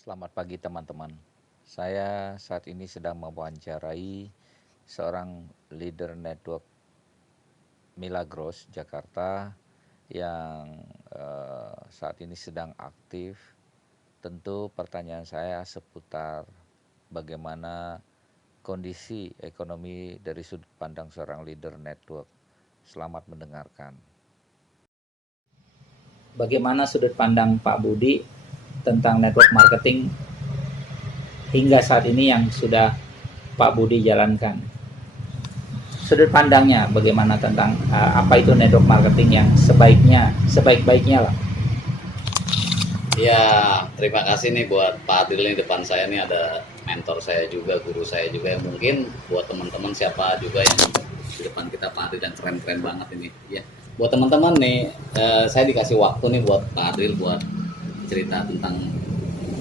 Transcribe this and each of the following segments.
Selamat pagi teman-teman. Saya saat ini sedang mewawancarai seorang leader network Milagros Jakarta yang saat ini sedang aktif. Tentu pertanyaan saya seputar bagaimana kondisi ekonomi dari sudut pandang seorang leader network. Selamat mendengarkan. Bagaimana sudut pandang Pak Budi tentang network marketing hingga saat ini yang sudah Pak Budi jalankan? Sudut pandangnya bagaimana tentang apa itu network marketing yang sebaik-baiknya lah. Ya, terima kasih nih buat Pak Adil nih, depan saya nih ada mentor saya juga, guru saya juga, yang mungkin buat teman-teman siapa juga yang di depan kita Pak Adil yang keren-keren banget ini. Ya, buat teman-teman nih, saya dikasih waktu nih buat Pak Adil buat cerita tentang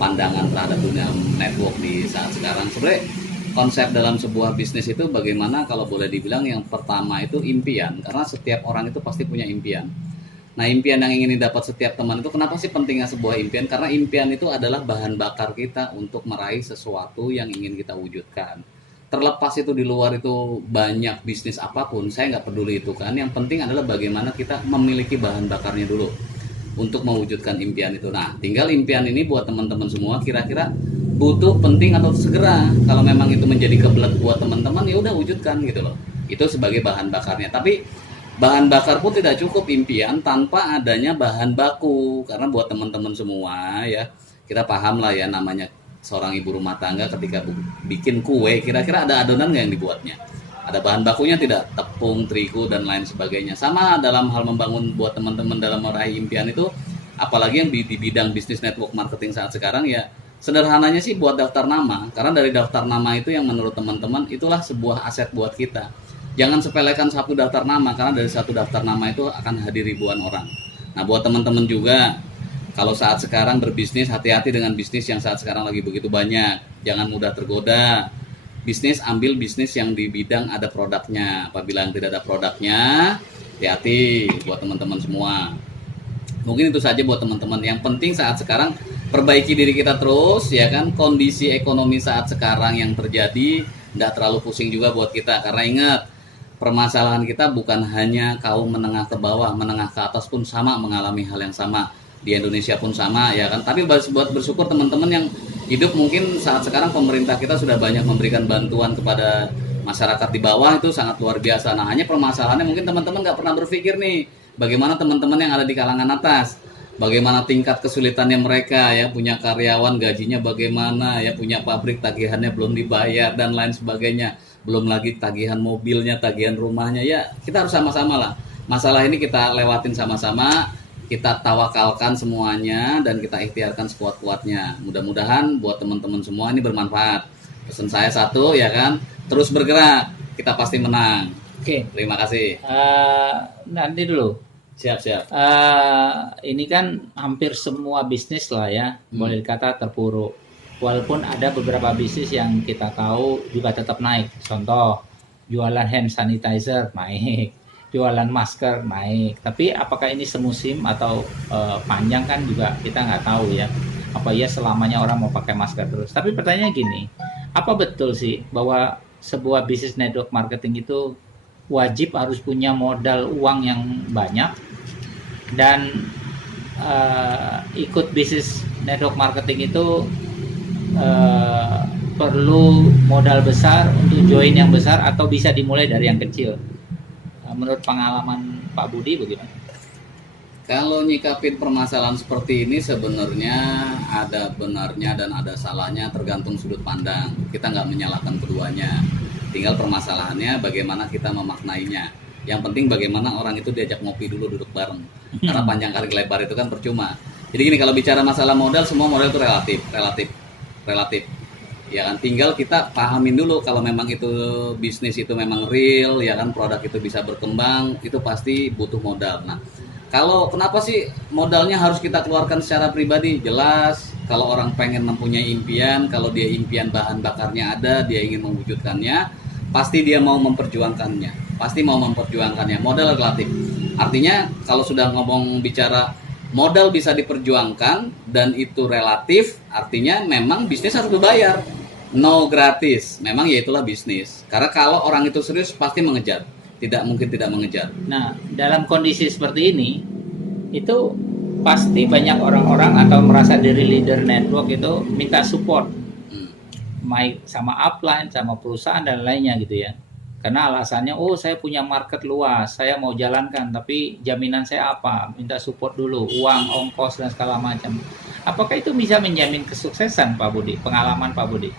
pandangan terhadap dunia network di saat sekarang. Sebenarnya konsep dalam sebuah bisnis itu bagaimana, kalau boleh dibilang yang pertama itu impian, karena setiap orang itu pasti punya impian. Nah, impian yang ingin didapat setiap teman itu, kenapa sih pentingnya sebuah impian? Karena impian itu adalah bahan bakar kita untuk meraih sesuatu yang ingin kita wujudkan. Terlepas itu di luar itu banyak bisnis apapun, saya nggak peduli itu kan. Yang penting adalah bagaimana kita memiliki bahan bakarnya dulu untuk mewujudkan impian itu. Nah, tinggal impian ini buat teman-teman semua kira-kira butuh, penting, atau segera. Kalau memang itu menjadi kebelet buat teman-teman, ya udah wujudkan gitu loh. Itu sebagai bahan bakarnya. Tapi bahan bakar pun tidak cukup impian tanpa adanya bahan baku. Karena buat teman-teman semua ya, kita paham lah ya, namanya seorang ibu rumah tangga ketika bikin kue, kira-kira ada adonan nggak yang dibuatnya? Ada bahan bakunya tidak? Tepung, terigu, dan lain sebagainya. Sama dalam hal membangun buat teman-teman dalam meraih impian itu, apalagi yang di bidang bisnis network marketing saat sekarang ya, sederhananya sih buat daftar nama. Karena dari daftar nama itu yang menurut teman-teman itulah sebuah aset buat kita. Jangan sepelekan satu daftar nama, karena dari satu daftar nama itu akan hadir ribuan orang. Nah, buat teman-teman juga, kalau saat sekarang berbisnis, hati-hati dengan bisnis yang saat sekarang lagi begitu banyak. Jangan mudah tergoda. Bisnis, ambil bisnis yang di bidang ada produknya. Apabila yang tidak ada produknya, hati-hati buat teman-teman semua. Mungkin itu saja buat teman-teman. Yang penting saat sekarang perbaiki diri kita terus, ya kan. Kondisi ekonomi saat sekarang yang terjadi, nggak terlalu pusing juga buat kita. Karena ingat, permasalahan kita bukan hanya kaum menengah ke bawah, menengah ke atas pun sama mengalami hal yang sama. Di Indonesia pun sama, ya kan. Tapi buat bersyukur teman-teman yang hidup, mungkin saat sekarang pemerintah kita sudah banyak memberikan bantuan kepada masyarakat di bawah, itu sangat luar biasa. Nah, hanya permasalahannya mungkin teman-teman nggak pernah berpikir nih, bagaimana teman-teman yang ada di kalangan atas, bagaimana tingkat kesulitannya mereka ya, punya karyawan gajinya bagaimana ya, punya pabrik tagihannya belum dibayar dan lain sebagainya, belum lagi tagihan mobilnya, tagihan rumahnya. Ya, kita harus sama-sama lah masalah ini kita lewatin sama-sama, kita tawakalkan semuanya, dan kita ikhtiarkan sekuat-kuatnya. Mudah-mudahan buat teman-teman semua ini bermanfaat. Pesan saya satu, ya kan, terus bergerak, kita pasti menang. Oke, Terima kasih. nanti dulu. Siap-siap. Ini kan hampir semua bisnis lah ya, boleh dikata terpuruk. Walaupun ada beberapa bisnis yang kita tahu juga tetap naik. Contoh, jualan hand sanitizer naik, jualan masker naik. Tapi apakah ini semusim atau panjang kan juga kita nggak tahu ya. Apa ya selamanya orang mau pakai masker terus. Tapi pertanyaannya gini, apa betul sih bahwa sebuah bisnis network marketing itu wajib harus punya modal uang yang banyak dan ikut bisnis network marketing itu perlu modal besar untuk join yang besar atau bisa dimulai dari yang kecil? Menurut pengalaman Pak Budi bagaimana? Kalau nyikapin permasalahan seperti ini, sebenarnya ada benarnya dan ada salahnya, tergantung sudut pandang. Kita nggak menyalahkan keduanya. Tinggal permasalahannya bagaimana kita memaknainya. Yang penting bagaimana orang itu diajak ngopi dulu, duduk bareng. Karena panjang kali lebar itu kan percuma. Jadi gini, kalau bicara masalah modal, semua modal itu relatif. Ya kan, tinggal kita pahamin dulu kalau memang itu bisnis itu memang real, ya kan, produk itu bisa berkembang, itu pasti butuh modal. Nah, kalau kenapa sih modalnya harus kita keluarkan secara pribadi? Jelas, kalau orang pengen mempunyai impian, kalau dia impian bahan bakarnya ada, dia ingin mewujudkannya, pasti dia mau memperjuangkannya. Pasti mau memperjuangkannya. Modal relatif. Artinya kalau sudah ngomong bicara Modal bisa diperjuangkan dan itu relatif, artinya memang bisnis harus berbayar. No gratis, memang ya itulah bisnis. Karena kalau orang itu serius pasti mengejar, tidak mungkin tidak mengejar. Nah, dalam kondisi seperti ini, itu pasti banyak orang-orang atau merasa diri leader network itu minta support, Hmm. sama upline, sama perusahaan dan lainnya gitu ya. Karena alasannya, oh saya punya market luas, saya mau jalankan, tapi jaminan saya apa? Minta support dulu, uang, ongkos dan segala macam. Apakah itu bisa menjamin kesuksesan, Pak Budi? Pengalaman Pak Budi?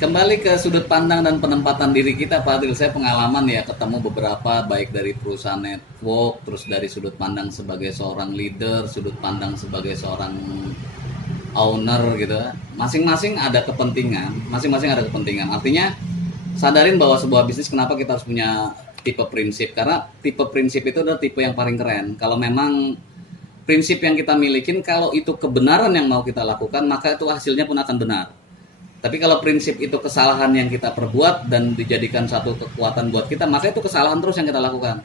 Kembali ke sudut pandang dan penempatan diri kita, Pak Adil. Saya pengalaman ya ketemu beberapa, baik dari perusahaan network, terus dari sudut pandang sebagai seorang leader, sudut pandang sebagai seorang owner gitu. Masing-masing ada kepentingan, masing-masing ada kepentingan. Artinya sadarin bahwa sebuah bisnis kenapa kita harus punya tipe prinsip, karena tipe prinsip itu adalah tipe yang paling keren. Kalau memang prinsip yang kita milikin, kalau itu kebenaran yang mau kita lakukan, maka itu hasilnya pun akan benar. Tapi kalau prinsip itu kesalahan yang kita perbuat dan dijadikan satu kekuatan buat kita, maka itu kesalahan terus yang kita lakukan.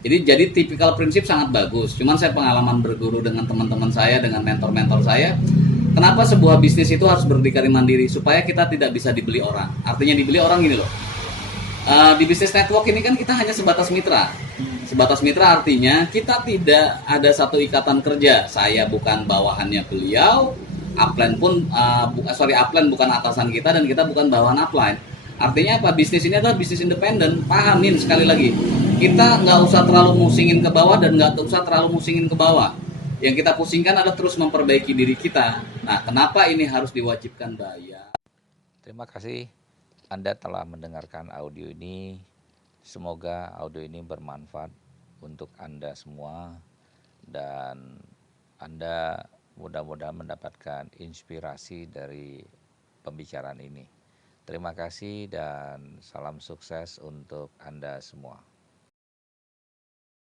Jadi tipikal prinsip sangat bagus. Cuman saya pengalaman berguru dengan teman-teman saya, dengan mentor-mentor saya, kenapa sebuah bisnis itu harus berdikari mandiri, supaya kita tidak bisa dibeli orang. Artinya dibeli orang gini loh. Di bisnis network ini kan kita hanya sebatas mitra. Sebatas mitra artinya kita tidak ada satu ikatan kerja. Saya bukan bawahannya beliau, upline pun upline bukan atasan kita dan kita bukan bawahan upline. Artinya apa? Bisnis ini adalah bisnis independen. Pahamin sekali lagi. Kita nggak usah terlalu musingin ke bawah dan nggak usah terlalu musingin ke bawah. Yang kita pusingkan adalah terus memperbaiki diri kita. Nah, kenapa ini harus diwajibkan bayar? Terima kasih Anda telah mendengarkan audio ini. Semoga audio ini bermanfaat untuk Anda semua dan Anda mudah-mudahan mendapatkan inspirasi dari pembicaraan ini. Terima kasih dan salam sukses untuk Anda semua.